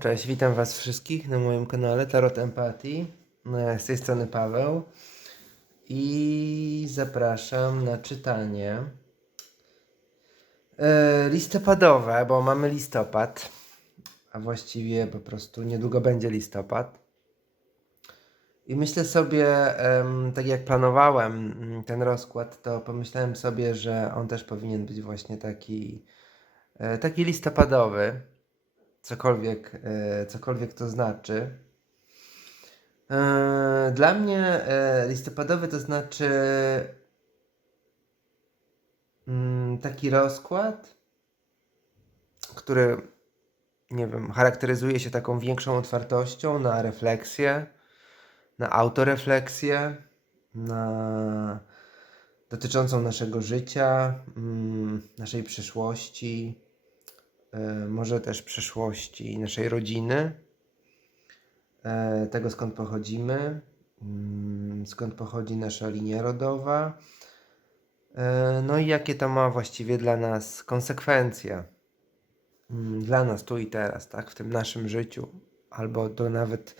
cześć, witam Was wszystkich na moim kanale Tarot Empatii. E, Z tej strony Paweł i zapraszam na czytanie e, listopadowe, bo mamy listopad, a właściwie po prostu niedługo będzie listopad. I myślę sobie, tak jak planowałem mm, ten rozkład, to pomyślałem sobie, że on też powinien być właśnie taki, e, taki listopadowy cokolwiek, e, cokolwiek to znaczy. E, Dla mnie e, listopadowy to znaczy mm, taki rozkład, który, nie wiem, charakteryzuje się taką większą otwartością na refleksję, na autorefleksję, na dotyczącą naszego życia, mm, naszej przyszłości, może też przyszłości naszej rodziny, e, tego skąd pochodzimy, mm, skąd pochodzi nasza linia rodowa, e, no i jakie to ma właściwie dla nas konsekwencje, mm, dla nas tu i teraz, tak, w tym naszym życiu, albo to nawet,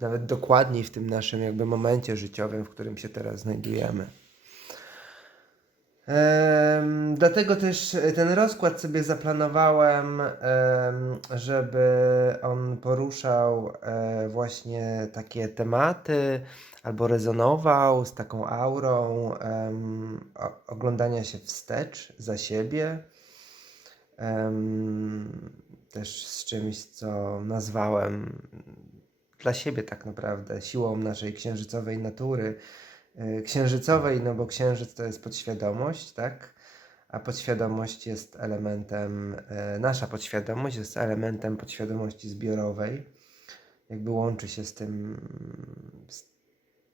nawet dokładniej w tym naszym jakby momencie życiowym, w którym się teraz znajdujemy. Dlatego też ten rozkład sobie zaplanowałem, em, żeby on poruszał e, właśnie takie tematy, albo rezonował z taką aurą oglądania się wstecz za siebie. Też z czymś, co nazwałem dla siebie tak naprawdę siłą naszej księżycowej natury księżycowej, no bo księżyc to jest podświadomość, tak? A podświadomość jest elementem, e, nasza podświadomość jest elementem podświadomości zbiorowej. Jakby łączy się z tym, z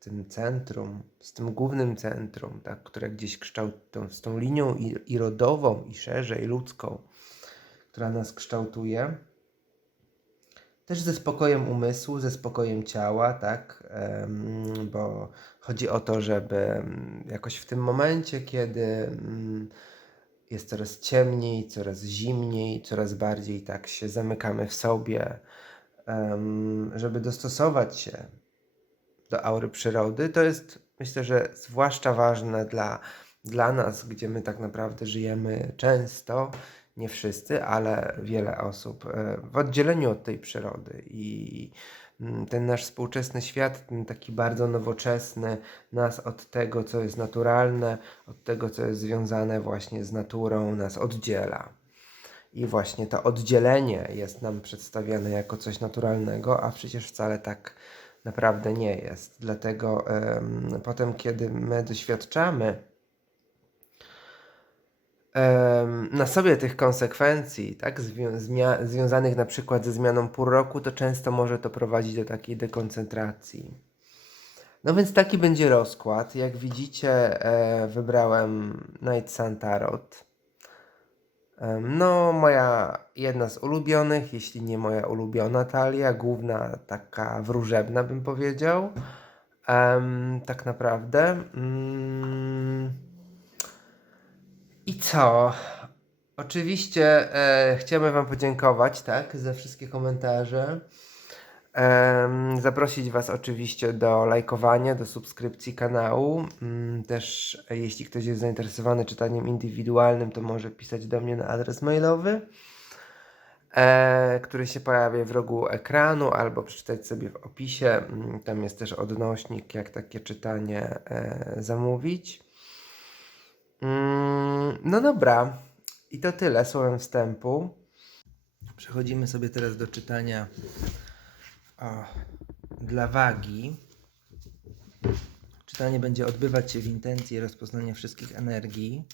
tym centrum, z tym głównym centrum, tak? które gdzieś kształtą, z tą linią i, i rodową, i szerzej ludzką, która nas kształtuje też ze spokojem umysłu, ze spokojem ciała, tak? Bo chodzi o to, żeby mm, jakoś w tym momencie, kiedy mm, jest coraz ciemniej, coraz zimniej, coraz bardziej tak się zamykamy w sobie, żeby dostosować się do aury przyrody, to jest myślę, że zwłaszcza ważne dla, dla nas, gdzie my tak naprawdę żyjemy często, nie wszyscy, ale wiele osób e, w oddzieleniu od tej przyrody i ten nasz współczesny świat, ten taki bardzo nowoczesny, nas od tego, co jest naturalne, od tego, co jest związane właśnie z naturą, nas oddziela. I właśnie to oddzielenie jest nam przedstawiane jako coś naturalnego, a przecież wcale tak naprawdę nie jest. Dlatego em, potem, kiedy my doświadczamy na sobie tych konsekwencji, tak, związanych na przykład ze zmianą pół roku, to często może to prowadzić do takiej dekoncentracji. No więc taki będzie rozkład. Jak widzicie, e, wybrałem Night Sun Tarot. Em, No, moja jedna z ulubionych, jeśli nie moja ulubiona talia, główna taka wróżebna bym powiedział. Em, tak naprawdę. Mm. I co? Oczywiście e, chciałbym Wam podziękować, tak, za wszystkie komentarze. Em, zaprosić Was oczywiście do lajkowania, do subskrypcji kanału. Mm, Też e, jeśli ktoś jest zainteresowany czytaniem indywidualnym, to może pisać do mnie na adres mailowy, e, który się pojawia w rogu ekranu, albo przeczytać sobie w opisie. Mm, Tam jest też odnośnik, jak takie czytanie e, zamówić. Mm, No dobra, i to tyle słowem wstępu. Przechodzimy sobie teraz do czytania o, dla wagi. Czytanie będzie odbywać się w intencji rozpoznania wszystkich energii,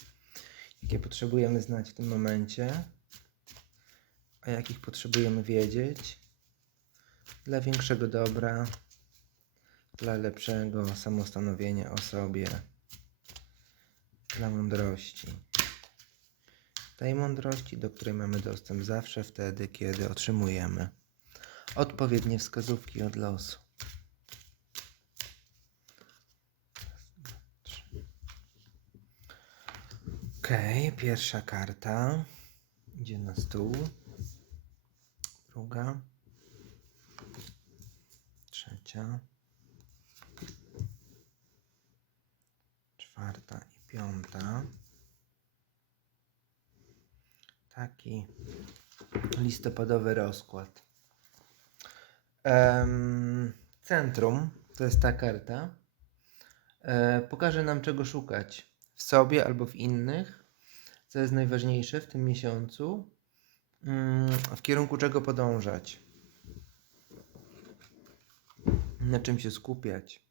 jakie potrzebujemy znać w tym momencie, a jakich potrzebujemy wiedzieć dla większego dobra, dla lepszego samostanowienia o sobie, dla mądrości. Tej mądrości, do której mamy dostęp zawsze wtedy, kiedy otrzymujemy odpowiednie wskazówki od losu. Okej, pierwsza karta idzie na stół. Druga. trzecia, czwarta piąta. Taki listopadowy rozkład. Em, centrum to jest ta karta. E, pokaże nam, czego szukać w sobie albo w innych, co jest najważniejsze w tym miesiącu, mm, w kierunku czego podążać, na czym się skupiać.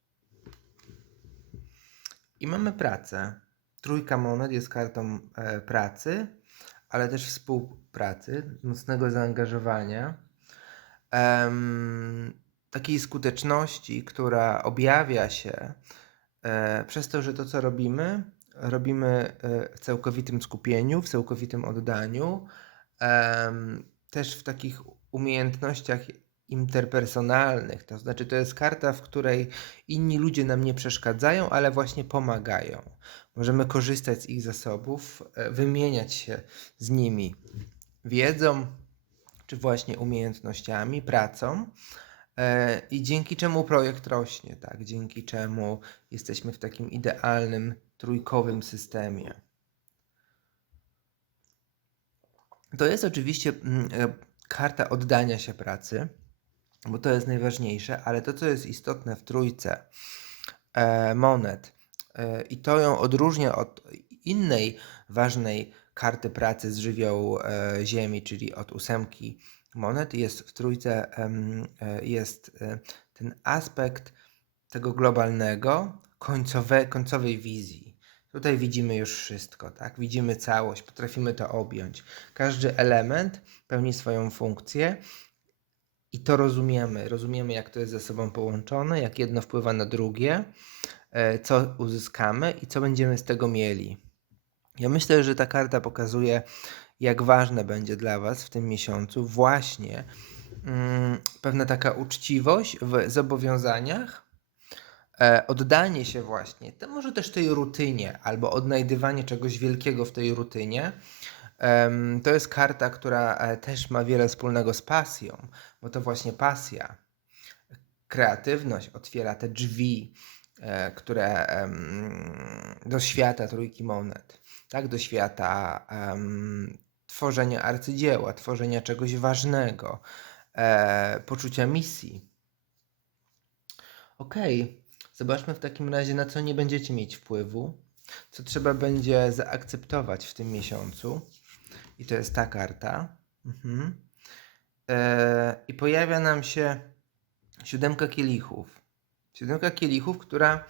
I mamy pracę. Trójka monet jest kartą e, pracy, ale też współpracy, mocnego zaangażowania, takiej skuteczności, która objawia się e, przez to, że to, co robimy, robimy e, w całkowitym skupieniu, w całkowitym oddaniu, też w takich umiejętnościach interpersonalnych. To znaczy, to jest karta, w której inni ludzie nam nie przeszkadzają, ale właśnie pomagają. Możemy korzystać z ich zasobów, e, wymieniać się z nimi wiedzą, czy właśnie umiejętnościami, pracą. e, I dzięki czemu projekt rośnie, tak? Dzięki czemu jesteśmy w takim idealnym trójkowym systemie. To jest oczywiście mm, e, karta oddania się pracy, bo to jest najważniejsze, ale to, co jest istotne w trójce e, monet, e, i to ją odróżnia od innej ważnej karty pracy z żywiołu e, Ziemi, czyli od ósemki monet, jest w trójce e, jest e, ten aspekt tego globalnego, końcowe, końcowej wizji. Tutaj widzimy już wszystko, tak? Widzimy całość, potrafimy to objąć. Każdy element pełni swoją funkcję i to rozumiemy. Rozumiemy, jak to jest ze sobą połączone, jak jedno wpływa na drugie, e, co uzyskamy i co będziemy z tego mieli. Ja myślę, że ta karta pokazuje, jak ważne będzie dla Was w tym miesiącu właśnie mm, pewna taka uczciwość w zobowiązaniach, e, oddanie się właśnie, to może też tej rutynie, albo odnajdywanie czegoś wielkiego w tej rutynie. To jest karta, która e, też ma wiele wspólnego z pasją, bo to właśnie pasja, kreatywność otwiera te drzwi, e, które do świata trójki monet, tak, do świata tworzenia arcydzieła, tworzenia czegoś ważnego, e, poczucia misji. Okej, zobaczmy w takim razie, na co nie będziecie mieć wpływu, co trzeba będzie zaakceptować w tym miesiącu. I to jest ta karta. Mhm. E, I pojawia nam się siódemka kielichów. Siódemka kielichów, która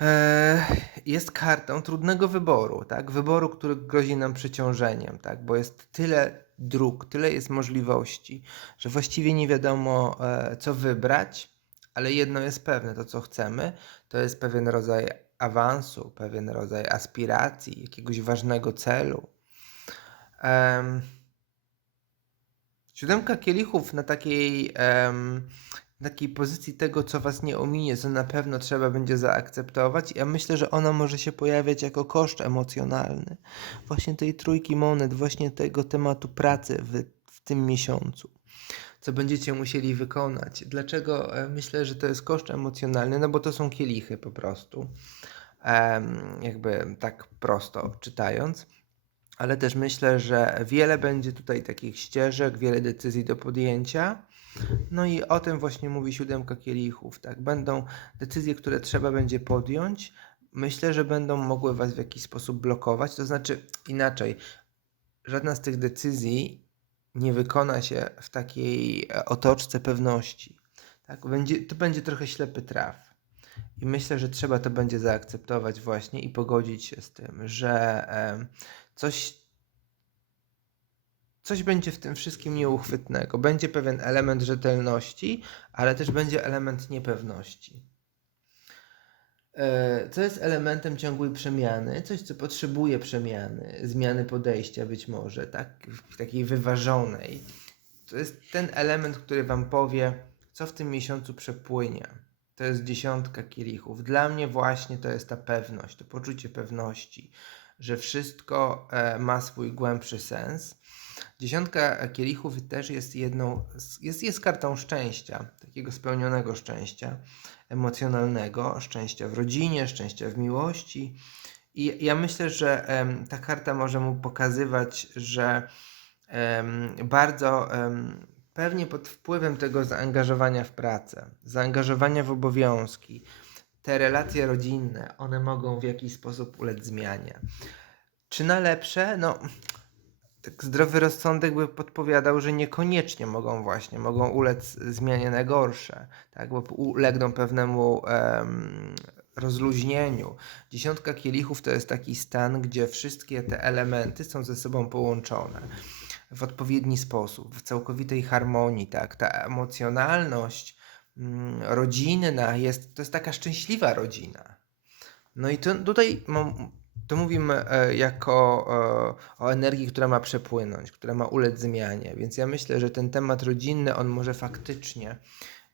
e, jest kartą trudnego wyboru, tak? Wyboru, który grozi nam przeciążeniem, tak? Bo jest tyle dróg, tyle jest możliwości, że właściwie nie wiadomo, e, co wybrać, ale jedno jest pewne, to co chcemy, to jest pewien rodzaj awansu, pewien rodzaj aspiracji, jakiegoś ważnego celu. Em, Siódemka kielichów na takiej, em, takiej pozycji tego, co was nie ominie, co na pewno trzeba będzie zaakceptować. Ja myślę, że ona może się pojawiać jako koszt emocjonalny. Właśnie tej trójki monet, właśnie tego tematu pracy w, w tym miesiącu. Co będziecie musieli wykonać. Dlaczego e, myślę, że to jest koszt emocjonalny? No bo to są kielichy po prostu. Em, jakby tak prosto czytając ale też myślę, że wiele będzie tutaj takich ścieżek, wiele decyzji do podjęcia. No i o tym właśnie mówi siódemka kielichów. Tak? Będą decyzje, które trzeba będzie podjąć. Myślę, że będą mogły Was w jakiś sposób blokować. To znaczy inaczej, żadna z tych decyzji nie wykona się w takiej e, otoczce pewności. Tak? Będzie, to będzie trochę ślepy traf. I myślę, że trzeba to będzie zaakceptować właśnie i pogodzić się z tym, że coś, coś będzie w tym wszystkim nieuchwytnego. Będzie pewien element rzetelności, ale też będzie element niepewności. E, Co jest elementem ciągłej przemiany, coś, co potrzebuje przemiany, zmiany podejścia być może, tak? Takiej wyważonej. To jest ten element, który Wam powie, co w tym miesiącu przepłynie. To jest dziesiątka kielichów. Dla mnie właśnie to jest ta pewność, to poczucie pewności, że wszystko e, ma swój głębszy sens. Dziesiątka kielichów też jest jedną, jest, jest kartą szczęścia, takiego spełnionego szczęścia emocjonalnego, szczęścia w rodzinie, szczęścia w miłości. I ja myślę, że ta karta może mu pokazywać, że bardzo pewnie pod wpływem tego zaangażowania w pracę, zaangażowania w obowiązki, te relacje rodzinne, one mogą w jakiś sposób ulec zmianie. Czy na lepsze? No, tak zdrowy rozsądek by podpowiadał, że niekoniecznie mogą właśnie, mogą ulec zmianie na gorsze, tak, bo ulegną pewnemu em, rozluźnieniu. Dziesiątka kielichów to jest taki stan, gdzie wszystkie te elementy są ze sobą połączone w odpowiedni sposób, w całkowitej harmonii, tak, ta emocjonalność rodzinna jest, to jest taka szczęśliwa rodzina. No i to, tutaj to mówimy e, jako e, o energii, która ma przepłynąć, która ma ulec zmianie. Więc ja myślę, że ten temat rodzinny, on może faktycznie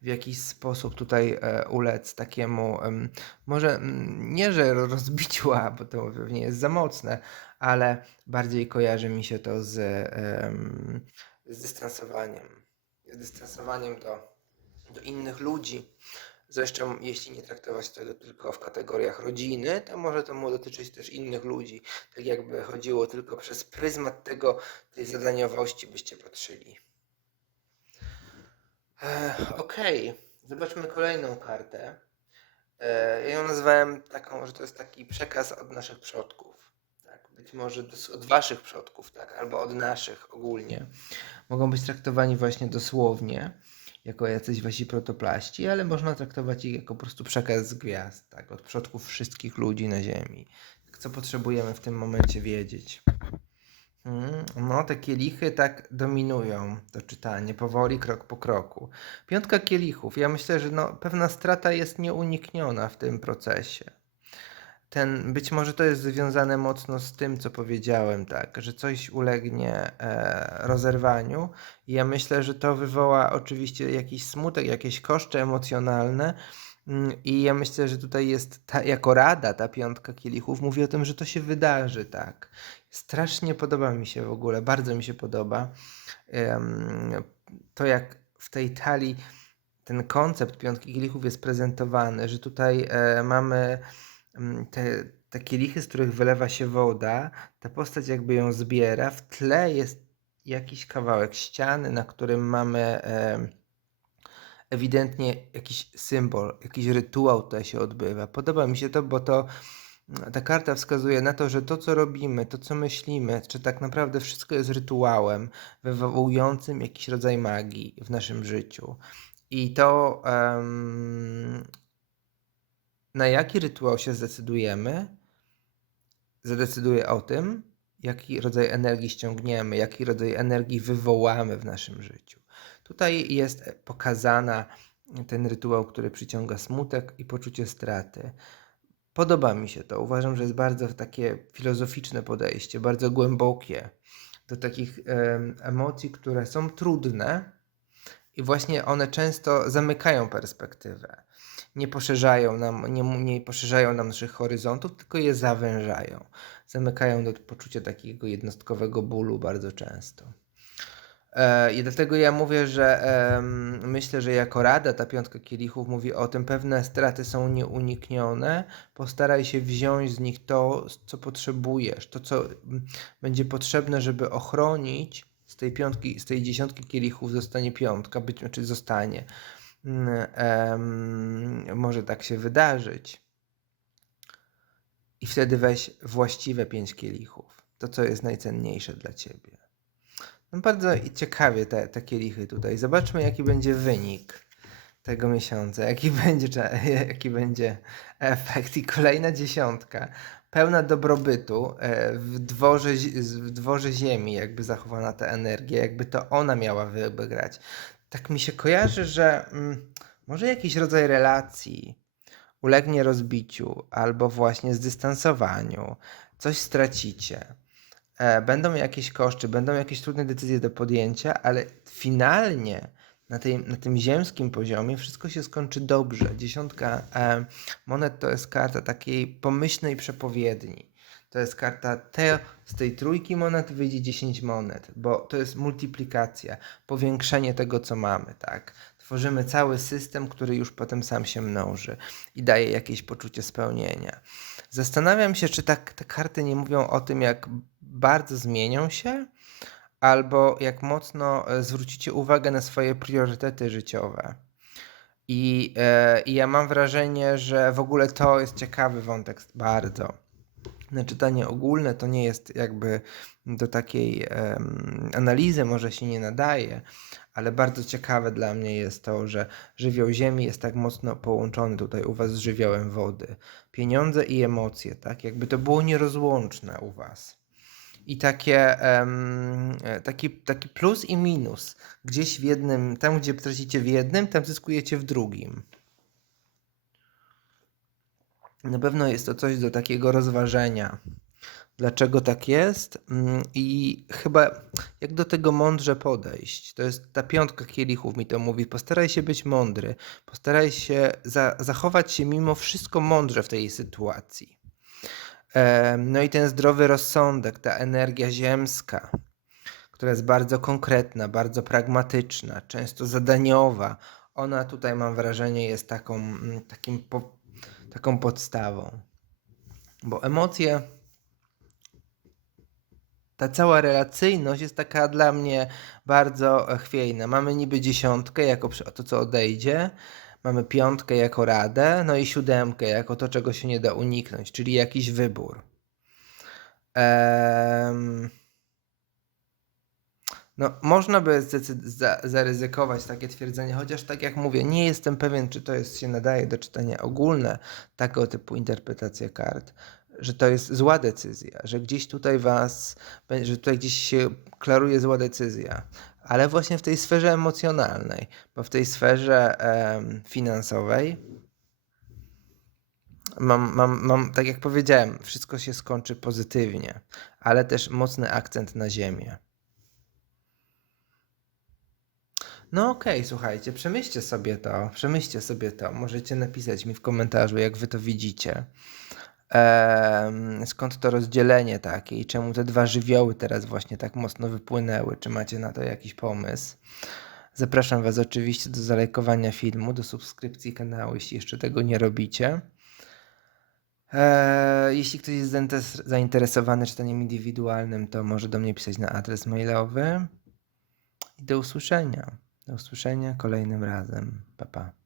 w jakiś sposób tutaj e, ulec takiemu, em, może mm, nie, że rozbiciu, a bo to pewnie jest za mocne, ale bardziej kojarzy mi się to z, z dystansowaniem. Z dystansowaniem do, do innych ludzi. Zresztą, jeśli nie traktować tego tylko w kategoriach rodziny, to może to mu dotyczyć też innych ludzi. Tak jakby chodziło tylko przez pryzmat tego, tej zadaniowości byście patrzyli. E, Okej, zobaczmy kolejną kartę. E, ja ją nazwałem taką, że to jest taki przekaz od naszych przodków. Tak? Być może od waszych przodków, tak? albo od naszych ogólnie. Mogą być traktowani właśnie dosłownie jako jacyś wasi protoplaści, ale można traktować ich jako po prostu przekaz z gwiazd, tak, od przodków wszystkich ludzi na Ziemi. Co potrzebujemy w tym momencie wiedzieć? Mm, No, te kielichy tak dominują to czytanie, powoli, krok po kroku. Piątka kielichów. Ja myślę, że no, pewna strata jest nieunikniona w tym procesie. Ten, być może to jest związane mocno z tym, co powiedziałem, tak, że coś ulegnie e, rozerwaniu. I ja myślę, że to wywoła oczywiście jakiś smutek, jakieś koszty emocjonalne. Mm, I ja myślę, że tutaj jest ta, jako rada ta piątka kielichów mówi o tym, że to się wydarzy, tak. Strasznie podoba mi się w ogóle, bardzo mi się podoba em, to, jak w tej talii ten koncept piątki kielichów jest prezentowany, że tutaj e, mamy te, te kielichy, z których wylewa się woda, ta postać jakby ją zbiera, w tle jest jakiś kawałek ściany, na którym mamy ewidentnie jakiś symbol, jakiś rytuał tutaj się odbywa. Podoba mi się to, bo to ta karta wskazuje na to, że to, co robimy, to, co myślimy, czy tak naprawdę wszystko jest rytuałem wywołującym jakiś rodzaj magii w naszym życiu. I to, em, na jaki rytuał się zdecydujemy, zadecyduje o tym, jaki rodzaj energii ściągniemy, jaki rodzaj energii wywołamy w naszym życiu. Tutaj jest pokazana ten rytuał, który przyciąga smutek i poczucie straty. Podoba mi się to. Uważam, że jest bardzo takie filozoficzne podejście, bardzo głębokie do takich em, emocji, które są trudne i właśnie one często zamykają perspektywę. Nie poszerzają nam, nie, nie poszerzają nam naszych horyzontów, tylko je zawężają. Zamykają do poczucia takiego jednostkowego bólu bardzo często. E, I dlatego ja mówię, że myślę, że jako rada ta piątka kielichów mówi o tym, pewne straty są nieuniknione. Postaraj się wziąć z nich to, co potrzebujesz, to, co będzie potrzebne, żeby ochronić z tej piątki, z tej dziesiątki kielichów zostanie piątka, być znaczy zostanie. Em, może tak się wydarzyć. I wtedy weź właściwe pięć kielichów. To, co jest najcenniejsze dla ciebie. No bardzo ciekawie te, te kielichy tutaj. Zobaczmy, jaki będzie wynik tego miesiąca, jaki będzie, jaki będzie efekt. I kolejna dziesiątka, pełna dobrobytu e, w dworze, w dworze ziemi, jakby zachowana ta energia, jakby to ona miała wygrać. Tak mi się kojarzy, że mm, może jakiś rodzaj relacji ulegnie rozbiciu albo właśnie zdystansowaniu, coś stracicie e, będą jakieś koszty, będą jakieś trudne decyzje do podjęcia, ale finalnie na, tej, na tym ziemskim poziomie wszystko się skończy dobrze. Dziesiątka e, monet to jest karta takiej pomyślnej przepowiedni. To jest karta te, z tej trójki monet wyjdzie 10 monet, bo to jest multiplikacja, powiększenie tego, co mamy, tak? Tworzymy cały system, który już potem sam się mnoży i daje jakieś poczucie spełnienia. Zastanawiam się, czy tak te karty nie mówią o tym, jak bardzo zmienią się, albo jak mocno e, zwrócicie uwagę na swoje priorytety życiowe. I, e, I ja mam wrażenie, że w ogóle to jest ciekawy wątek bardzo. Czytanie ogólne to nie jest jakby do takiej em, analizy, może się nie nadaje, ale bardzo ciekawe dla mnie jest to, że żywioł Ziemi jest tak mocno połączony tutaj u Was z żywiołem wody. Pieniądze i emocje, tak? Jakby to było nierozłączne u Was. I takie, e, taki, taki plus i minus. Gdzieś w jednym, tam gdzie tracicie w jednym, tam zyskujecie w drugim. Na pewno jest to coś do takiego rozważenia. Dlaczego tak jest? Mm, I chyba jak do tego mądrze podejść. To jest ta piątka kielichów mi to mówi. Postaraj się być mądry. Postaraj się za, zachować się mimo wszystko mądrze w tej sytuacji. No i ten zdrowy rozsądek, ta energia ziemska, która jest bardzo konkretna, bardzo pragmatyczna, często zadaniowa. Ona tutaj mam wrażenie jest taką, mm, takim taką podstawą. Bo emocje, ta cała relacyjność jest taka dla mnie bardzo chwiejna. Mamy niby dziesiątkę jako to, co odejdzie, mamy piątkę jako radę, no i siódemkę jako to, czego się nie da uniknąć, czyli jakiś wybór. Em, No, można by zaryzykować takie twierdzenie, chociaż tak jak mówię, nie jestem pewien, czy to jest, się nadaje do czytania ogólne, tego typu interpretacja kart, że to jest zła decyzja, że gdzieś tutaj was, że tutaj gdzieś się klaruje zła decyzja, ale właśnie w tej sferze emocjonalnej, bo w tej sferze em, finansowej mam, mam, mam, tak jak powiedziałem, wszystko się skończy pozytywnie, ale też mocny akcent na ziemię. No okej, słuchajcie, przemyślcie sobie to, przemyślcie sobie to. Możecie napisać mi w komentarzu, jak wy to widzicie. Skąd to rozdzielenie takie i czemu te dwa żywioły teraz właśnie tak mocno wypłynęły? Czy macie na to jakiś pomysł? Zapraszam Was oczywiście do zalajkowania filmu, do subskrypcji kanału, jeśli jeszcze tego nie robicie. Eee, jeśli ktoś jest zainteres- zainteresowany czytaniem indywidualnym, to może do mnie pisać na adres mailowy. I do usłyszenia. Do usłyszenia kolejnym razem. Pa, pa.